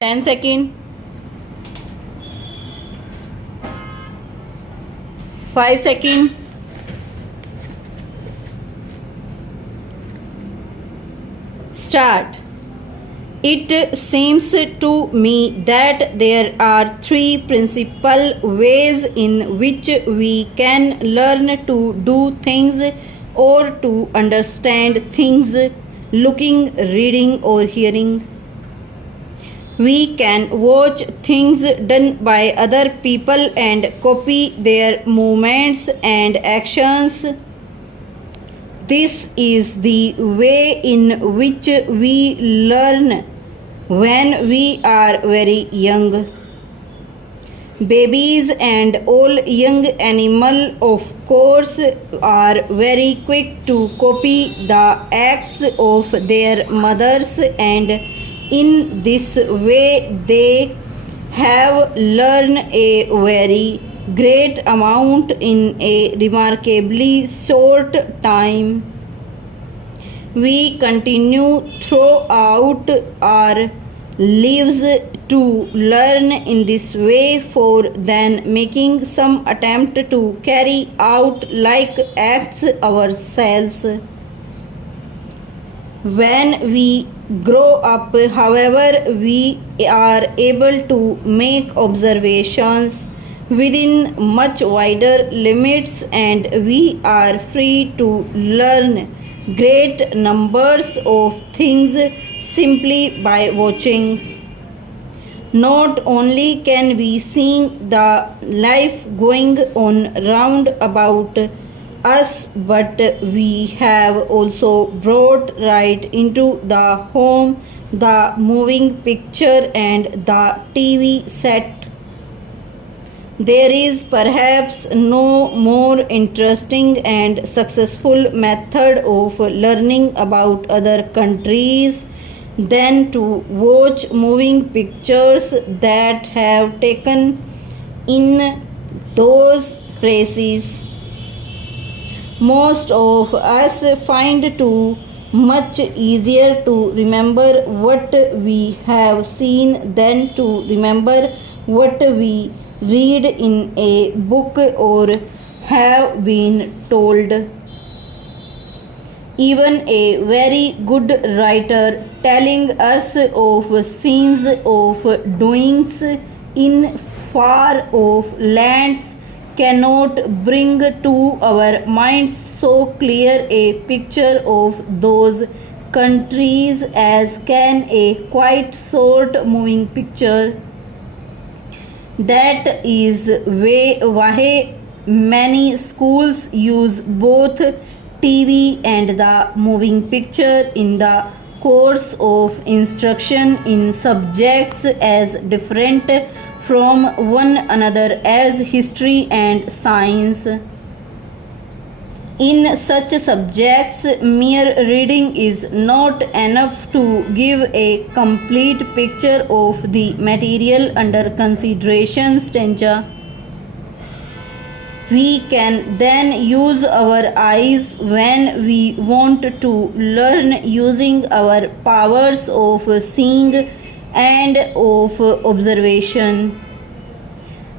10 second, 5 second, start. It seems to me that there are three principal ways in which we can learn to do things or to understand things: looking, reading, or hearing. We can watch things done by other people and copy their movements and actions. This is the way in which we learn when we are very young. Babies and all young animals, of course, are very quick to copy the acts of their mothers, and in this way they have learned a very great amount in a remarkably short time. We continue throughout our lives to learn in this way, for then making some attempt to carry out like acts ourselves. When we grow up, however, we are able to make observations within much wider limits, and we are free to learn great numbers of things simply by watching. Not only can we see the life going on round about us, but we have also brought right into the home the moving picture and the TV set. There is perhaps no more interesting and successful method of learning about other countries than to watch moving pictures that have taken in those places. Most of us find it much easier to remember what we have seen than to remember what we read in a book or have been told. Even a very good writer telling us of scenes of doings in far off lands cannot bring to our minds so clear a picture of those countries as can a quite short moving picture. That is why many schools use both TV and the moving picture in the course of instruction in subjects as different from one another as history and science. In such subjects, mere reading is not enough to give a complete picture of the material under consideration. We can then use our eyes when we want to learn using our powers of seeing and of observation.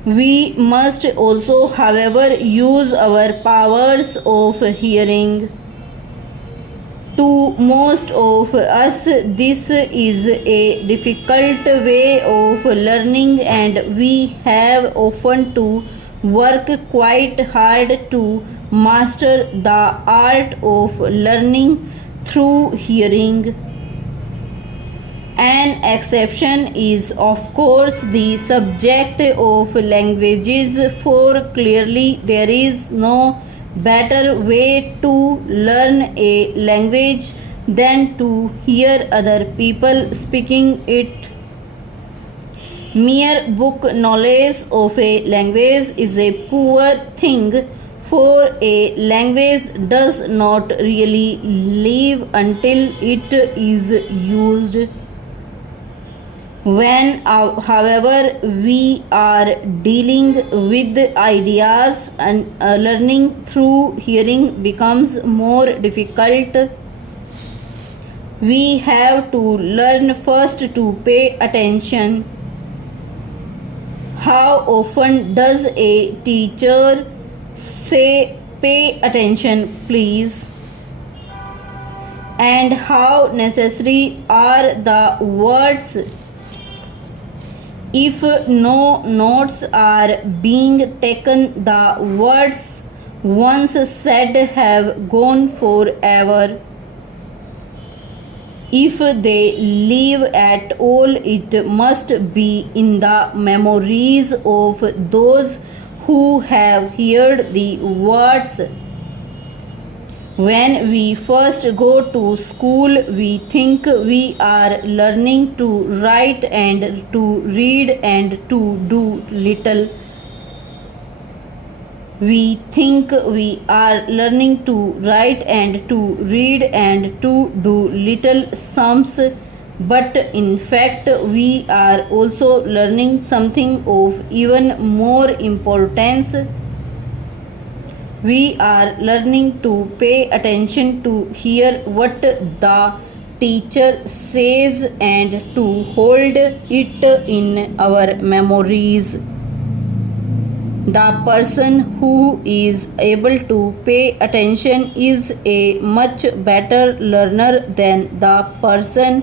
We must also, however, use our powers of hearing. To most of us, this is a difficult way of learning, and we have often to work quite hard to master the art of learning through hearing. An exception is, of course, the subject of languages, for clearly there is no better way to learn a language than to hear other people speaking it. Mere book knowledge of a language is a poor thing, for a language does not really live until it is used. When, however, we are dealing with ideas, and learning through hearing becomes more difficult. We have to learn first to pay attention. How often does a teacher say, "Pay attention, please"? And how necessary are the words? If no notes are being taken, the words once said have gone forever. If they live at all, it must be in the memories of those who have heard the words. When we first go to school, we think we are learning to write and to read and to do little. We think we are learning to write and to read and to do little sums, but in fact, we are also learning something of even more importance. We are learning to pay attention to hear what the teacher says and to hold it in our memories. The person who is able to pay attention is a much better learner than the person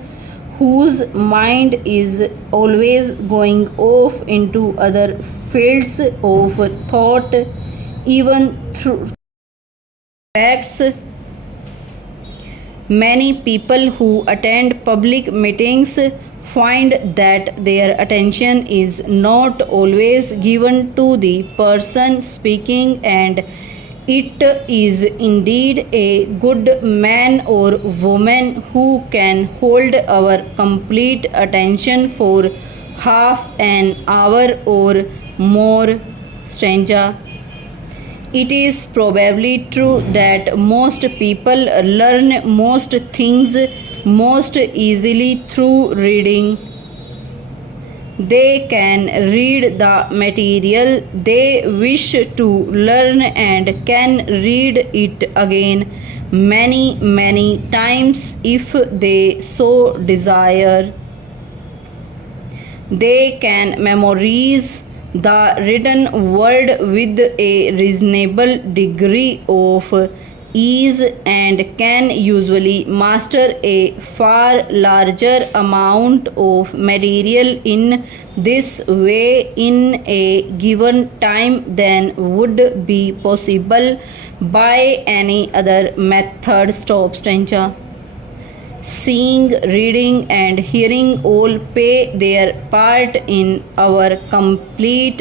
whose mind is always going off into other fields of thought, even through facts. Many people who attend public meetings find that their attention is not always given to the person speaking, and it is indeed a good man or woman who can hold our complete attention for half an hour or more. Stranger. It is probably true that most people learn most things most easily through reading. They can read the material they wish to learn and can read it again many times if they so desire. They can memorize the written word with a reasonable degree of ease and can usually master a far larger amount of material in this way in a given time than would be possible by any other method. Stop, stranger. Seeing, reading, and hearing all play their part in our complete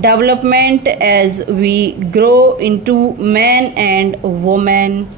development as we grow into man and woman.